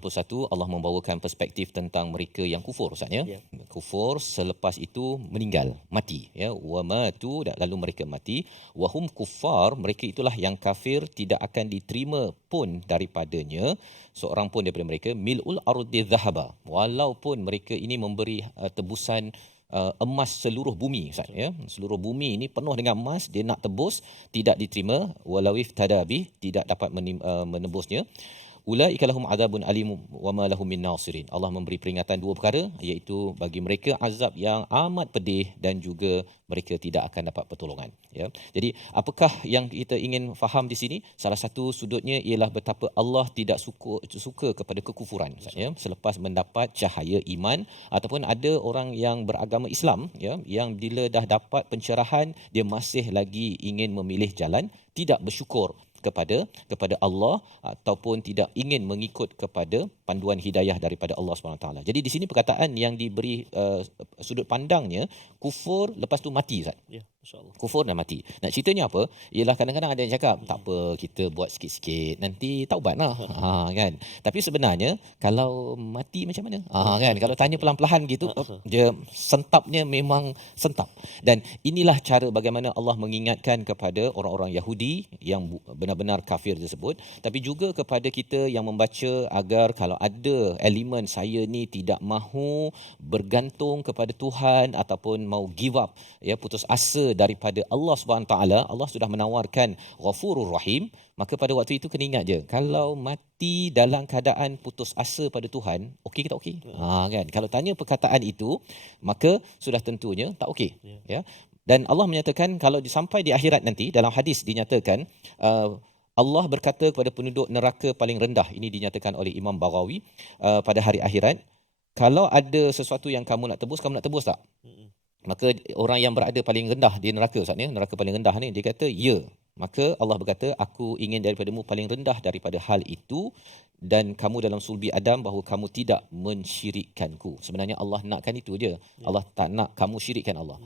Allah membawakan perspektif tentang mereka yang kufur, Ustaz ya. Kufur selepas itu meninggal, mati ya. Wa matu, lalu mereka mati. Wa hum kuffar, mereka itulah yang kafir, tidak akan diterima pun daripadanya seorang pun daripada mereka mil'ul ardi dhahaba, walaupun mereka ini memberi tebusan emas seluruh bumi, Ustaz ya. Seluruh bumi ini penuh dengan emas, dia nak tebus tidak diterima, walawif tadabi, tidak dapat menebusnya. Ulaika lahum adzabun alim wa ma lahum min nasirin. Allah memberi peringatan dua perkara, iaitu bagi mereka azab yang amat pedih dan juga mereka tidak akan dapat pertolongan ya. Jadi apakah yang kita ingin faham di sini? Salah satu sudutnya ialah betapa Allah tidak suka kepada kekufuran ya. Selepas mendapat cahaya iman, ataupun ada orang yang beragama Islam ya, yang bila dah dapat pencerahan dia masih lagi ingin memilih jalan tidak bersyukur kepada Allah, ataupun tidak ingin mengikut kepada panduan hidayah daripada Allah SWT. Jadi di sini perkataan yang diberi sudut pandangnya kufur lepas tu mati, Ustaz. Ya, insya-Allah. Kufur dan mati. Nak ceritanya apa? Ialah kadang-kadang ada yang cakap tak apa, kita buat sikit-sikit nanti taubatlah. Kan. Tapi sebenarnya kalau mati macam mana? Kan. Kalau tanya pelan-pelan gitu, dia sentapnya memang sentap. Dan inilah cara bagaimana Allah mengingatkan kepada orang-orang Yahudi yang benar-benar kafir tersebut, tapi juga kepada kita yang membaca agar kalau ada elemen saya ni tidak mahu bergantung kepada Tuhan ataupun mau give up ya, putus asa daripada Allah SWT. Allah sudah menawarkan Ghafurur Rahim, maka pada waktu itu kena ingat je, kalau mati dalam keadaan putus asa pada Tuhan, okey ke tak okey? Kan. Kalau tanya perkataan itu, maka sudah tentunya tak okey ya. Dan Allah menyatakan kalau sampai di akhirat nanti, dalam hadis dinyatakan Allah berkata kepada penduduk neraka paling rendah, ini dinyatakan oleh Imam Baghawi, pada hari akhirat, kalau ada sesuatu yang kamu nak tebus tak? Maka orang yang berada paling rendah di neraka, Ustaz ya, neraka paling rendah ni, dia kata ya. Maka Allah berkata, aku ingin daripadamu paling rendah daripada hal itu, dan kamu dalam sulbi Adam bahawa kamu tidak mensyirikkanku. Sebenarnya Allah nakkan itu je. Allah tak nak kamu syirikkan Allah.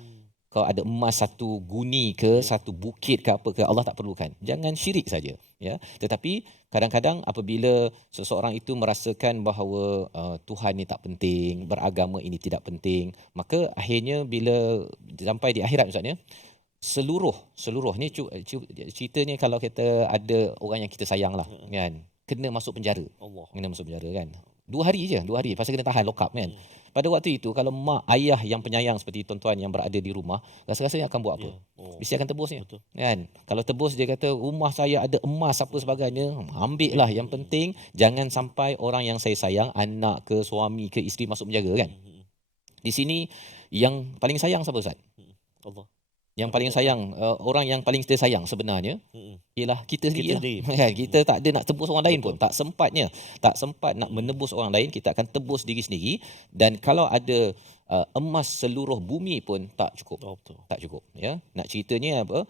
Kau ada emas satu guni ke, satu bukit ke apa ke, Allah tak perlukan. Jangan syirik saja. Ya. Tetapi kadang-kadang apabila seseorang itu merasakan bahawa Tuhan ni tak penting, beragama ini tidak penting, maka akhirnya bila sampai di akhirat misalnya, seluruh ni ceritanya kalau kita ada orang yang kita sayang lah, kan, kena masuk penjara. Kena masuk penjara kan. 2 hari je, 2 hari. Pasal kena tahan lock up kan. Pada waktu itu kalau mak ayah yang penyayang seperti tuan-tuan yang berada di rumah, rasa-rasanya akan buat apa? Mesti akan tebusnya. Kan? Kalau tebus dia kata rumah saya ada emas apa sebagainya, ambil lah. Yang penting jangan sampai orang yang saya sayang, anak ke suami ke isteri masuk penjara kan. Di sini yang paling sayang siapa Ustaz? Allah. Yang paling sayang, orang yang paling kita sayang sebenarnya ialah kita sendiri. Kita tak ada nak tebus orang lain pun. Tak sempat nak menebus orang lain, kita akan tebus diri sendiri. Dan kalau ada emas seluruh bumi pun tak cukup. Tak cukup. Ya. Nak ceritanya apa?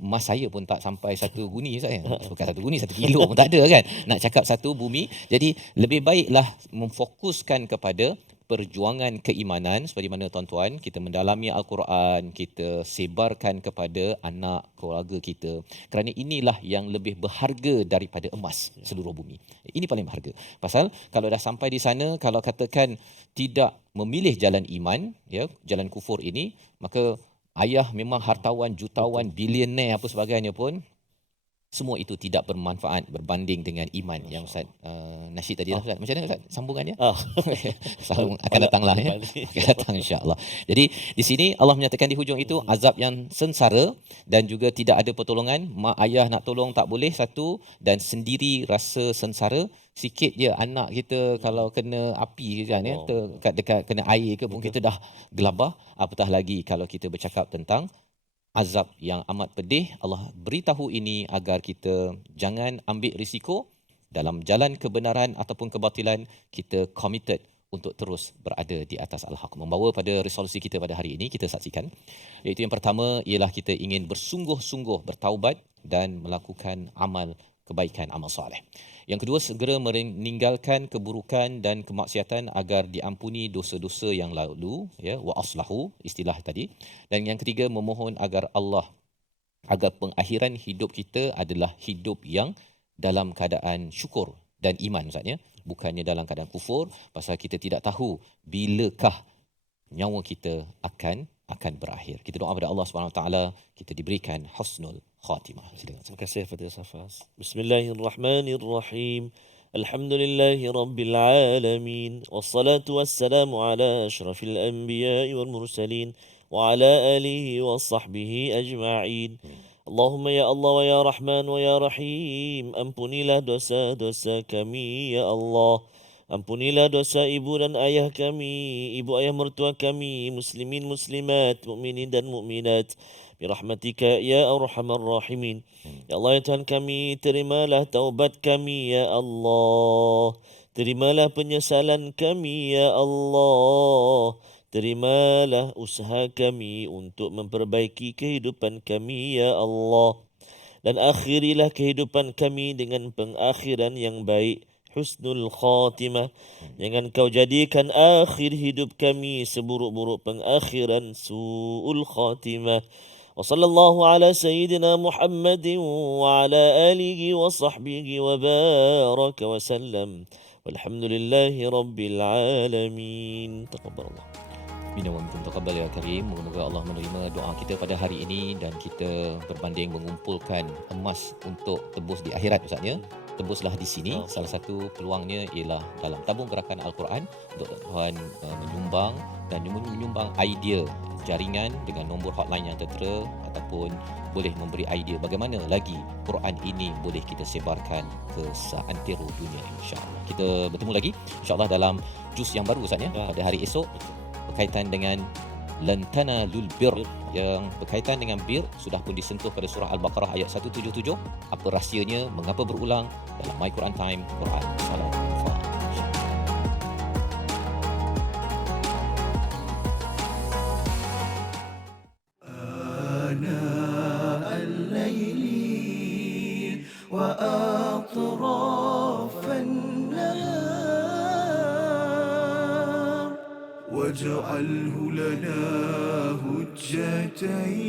Emas saya pun tak sampai 1 guni saya. Bukan 1 guni, 1 kilo pun tak ada kan. Nak cakap 1 bumi. Jadi lebih baiklah memfokuskan kepada perjuangan keimanan seperti mana tuan-tuan kita mendalami Al-Quran, kita sebarkan kepada anak keluarga kita, kerana inilah yang lebih berharga daripada emas seluruh bumi. Ini paling berharga. Pasal kalau dah sampai di sana, kalau katakan tidak memilih jalan iman, ya, jalan kufur ini, maka ayah memang hartawan, jutawan, bilioner apa sebagainya pun, semua itu tidak bermanfaat berbanding dengan iman yang Ustaz nasyid tadi. Ustaz, macam mana Ustaz sambungannya? Sambung akan datanglah ya. Akan datang insya-Allah. Jadi di sini Allah menyatakan di hujung itu azab yang sengsara dan juga tidak ada pertolongan. Mak ayah nak tolong tak boleh satu, dan sendiri rasa sengsara. Sikit je anak kita kalau kena api kan ya, dekat kena air ke pun kita dah gelabah, apatah lagi kalau kita bercakap tentang azab yang amat pedih. Allah beritahu ini agar kita jangan ambil risiko dalam jalan kebenaran ataupun kebatilan. Kita committed untuk terus berada di atas al-haq. Membawa pada resolusi kita pada hari ini, kita saksikan, iaitu yang pertama ialah kita ingin bersungguh-sungguh bertaubat dan melakukan amal kebaikan, amal soleh. Yang kedua, segera meninggalkan keburukan dan kemaksiatan agar diampuni dosa-dosa yang lalu, ya, wa aslahu istilah tadi. Dan yang ketiga, memohon agar pengakhiran hidup kita adalah hidup yang dalam keadaan syukur dan iman Ustaznya, bukannya dalam keadaan kufur, pasal kita tidak tahu bilakah nyawa kita akan berakhir. Kita doa kepada Allah Subhanahu Wa Taala kita diberikan husnul khatimah. Terima kasih Fadil Safas. Bismillahirrahmanirrahim. Alhamdulillahi rabbil alamin. Wassalatu wassalamu ala asyrafil anbiya'i wal mursalin wa ala alihi wa sahbihi ajma'in. Allahumma ya Allah wa ya Rahman wa ya Rahim, ampunilah dosa-dosa kami ya Allah. Ampunilah dosa ibu dan ayah kami, ibu ayah mertua kami, muslimin muslimat, mukminin dan mukminat. Birahmatika ya arhamar rahimin. Ya Allah ya Tuhan kami, terimalah taubat kami ya Allah. Terimalah penyesalan kami ya Allah. Terimalah usaha kami untuk memperbaiki kehidupan kami ya Allah. Dan akhirilah kehidupan kami dengan pengakhiran yang baik, husnul khatimah. Jangan kau jadikan akhir hidup kami seburuk-buruk pengakhiran, su'ul khatimah. Wa sallallahu ala sayyidina Muhammadin wa ala alihi wa sahbihi wa baraka wa sallam. Walhamdulillahi rabbil alamin. Taqabbalallah. Minnakum taqabbal ya karim. Moga-moga Allah menerima doa kita pada hari ini dan kita berbanding mengumpulkan emas untuk tebus di akhirat Ustaz ya. Tebuslah di sini. Salah satu peluangnya ialah dalam tabung gerakan Al-Quran untuk tuan menyumbang dan menyumbang idea jaringan dengan nombor hotline yang tertera, ataupun boleh memberi idea bagaimana lagi Quran ini boleh kita sebarkan ke seantero dunia insya-Allah. Kita bertemu lagi insya-Allah dalam juz yang baru Ustaz ya pada hari esok berkaitan dengan lan tanalul bir, yang berkaitan dengan bir sudah pun disentuh pada surah Al-Baqarah ayat 177. Apa rahsianya, mengapa berulang dalam My Quran Time Quran Salam. آناء الليل واجعله لنا هجتين